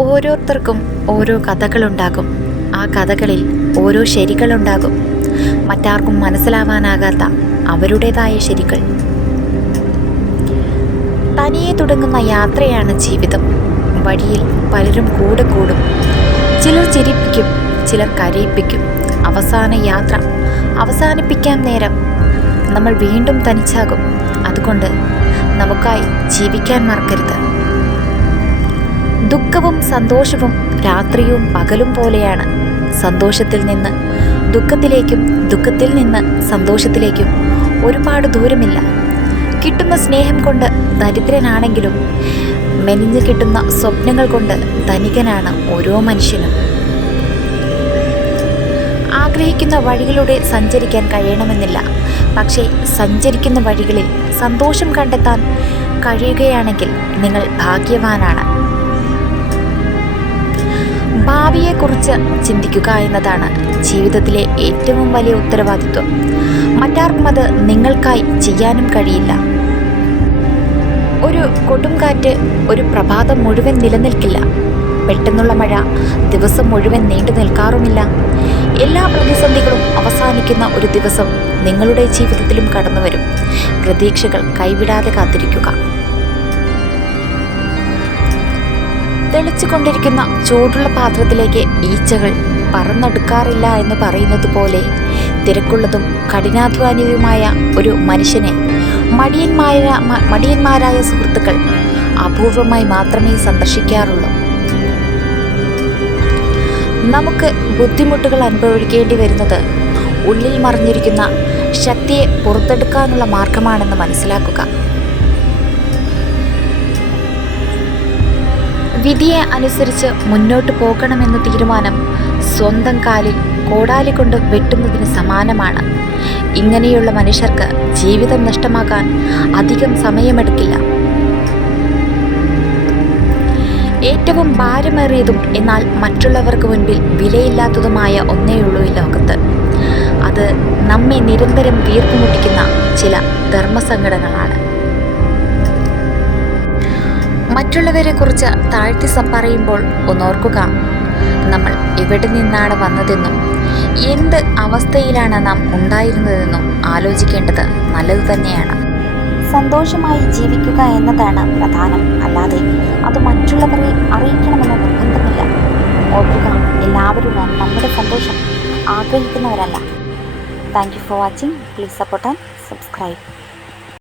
ഓരോരുത്തർക്കും ഓരോ കഥകളുണ്ടാകും. ആ കഥകളിൽ ഓരോ ശരികളുണ്ടാകും. മറ്റാർക്കും മനസ്സിലാവാനാകാത്ത അവരുടേതായ ശരികൾ. തനിയെ തുടങ്ങുന്ന യാത്രയാണ് ജീവിതം. വഴിയിൽ പലരും കൂടെ കൂടും. ചിലർ ചിരിപ്പിക്കും, ചിലർ കരയിപ്പിക്കും. അവസാന യാത്ര അവസാനിപ്പിക്കാൻ നേരം നമ്മൾ വീണ്ടും തനിച്ചാകും. അതുകൊണ്ട് നമുക്കായി ജീവിക്കാൻ മറക്കരുത്. ദുഃഖവും സന്തോഷവും രാത്രിയും പകലും പോലെയാണ്. സന്തോഷത്തിൽ നിന്ന് ദുഃഖത്തിലേക്കും ദുഃഖത്തിൽ നിന്ന് സന്തോഷത്തിലേക്കും ഒരുപാട് ദൂരമില്ല. കിട്ടുന്ന സ്നേഹം കൊണ്ട് ദരിദ്രനാണെങ്കിലും മെലിഞ്ഞു കിട്ടുന്ന സ്വപ്നങ്ങൾ കൊണ്ട് ധനികനാണ് ഓരോ മനുഷ്യനും. ആഗ്രഹിക്കുന്ന വഴികളിലൂടെ സഞ്ചരിക്കാൻ കഴിയണമെന്നില്ല. പക്ഷേ സഞ്ചരിക്കുന്ന വഴികളിൽ സന്തോഷം കണ്ടെത്താൻ കഴിയുകയാണെങ്കിൽ നിങ്ങൾ ഭാഗ്യവാനാണ്. ഭാവിയെക്കുറിച്ച് ചിന്തിക്കുക എന്നതാണ് ജീവിതത്തിലെ ഏറ്റവും വലിയ ഉത്തരവാദിത്വം. മറ്റാർക്കും അത് നിങ്ങൾക്കായി ചെയ്യാനും കഴിയില്ല. ഒരു കൊടുങ്കാറ്റ് ഒരു പ്രഭാതം മുഴുവൻ നിലനിൽക്കില്ല. പെട്ടെന്നുള്ള മഴ ദിവസം മുഴുവൻ നീണ്ടു നിൽക്കാറുമില്ല. എല്ലാ പ്രതിസന്ധികളും അവസാനിക്കുന്ന ഒരു ദിവസം നിങ്ങളുടെ ജീവിതത്തിലും കടന്നുവരും. പ്രതീക്ഷകൾ കൈവിടാതെ കാത്തിരിക്കുക. തെളിച്ചുകൊണ്ടിരിക്കുന്ന ചൂടുള്ള പാത്രത്തിലേക്ക് ഈച്ചകൾ പറന്നെടുക്കാറില്ല എന്ന് പറയുന്നത് പോലെ തിരക്കുള്ളതും കഠിനാധ്വാനിയുമായ ഒരു മനുഷ്യനെ മടിയന്മാരായ സുഹൃത്തുക്കൾ അപൂർവമായി മാത്രമേ സന്ദർശിക്കാറുള്ളൂ. നമുക്ക് ബുദ്ധിമുട്ടുകൾ അനുഭവിക്കേണ്ടി വരുന്നത് ഉള്ളിൽ മറിഞ്ഞിരിക്കുന്ന ശക്തിയെ പുറത്തെടുക്കാനുള്ള മാർഗമാണെന്ന് മനസ്സിലാക്കുക. വിധിയെ അനുസരിച്ച് മുന്നോട്ട് പോകണമെന്ന തീരുമാനം സ്വന്തം കാലിൽ കോടാലി കൊണ്ട് വെട്ടുന്നതിന് സമാനമാണ്. ഇങ്ങനെയുള്ള മനുഷ്യർക്ക് ജീവിതം നഷ്ടമാകാൻ അധികം സമയമെടുക്കില്ല. ഏറ്റവും ഭാരമേറിയതും എന്നാൽ മറ്റുള്ളവർക്ക് മുൻപിൽ വിലയില്ലാത്തതുമായ ഒന്നേയുള്ളൂ ഈ ലോകത്ത്. അത് നമ്മെ നിരന്തരം വീർപ്പുമുട്ടിക്കുന്ന ചില ധർമ്മസങ്കടങ്ങളാണ്. മറ്റുള്ളവരെ കുറിച്ച് താഴ്ത്തി പറയുമ്പോൾ ഒന്നോർക്കുക, നമ്മൾ എവിടെ നിന്നാണ് വന്നതെന്നും എന്ത് അവസ്ഥയിലാണ് നാം ഉണ്ടായിരുന്നതെന്നും ആലോചിക്കേണ്ടത് നല്ലത് തന്നെയാണ്. സന്തോഷമായി ജീവിക്കുക എന്നതാണ് പ്രധാനം. അല്ലാതെ അത് മറ്റുള്ളവരെ അറിയിക്കണമെന്ന് നിർബന്ധമില്ല. ഓർക്കുക, എല്ലാവരും നമ്മുടെ സന്തോഷം ആഗ്രഹിക്കുന്നവരല്ല. Thank you for watching. Please support and subscribe.